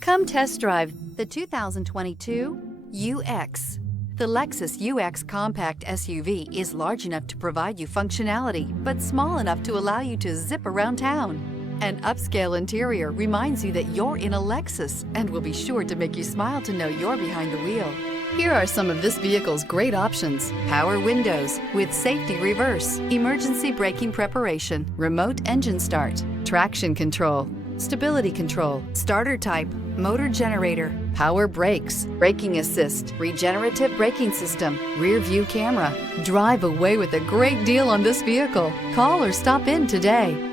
Come test drive the 2022 UX. The Lexus UX compact SUV is large enough to provide you functionality, but small enough to allow you to zip around town. An upscale interior reminds you that you're in a Lexus and will be sure to make you smile to know you're behind the wheel. Here are some of this vehicle's great options: power windows with safety reverse, emergency braking preparation, remote engine start, traction control, stability control, starter type, motor generator, power brakes, braking assist, regenerative braking system, rear view camera. Drive away with a great deal on this vehicle. Call or stop in today.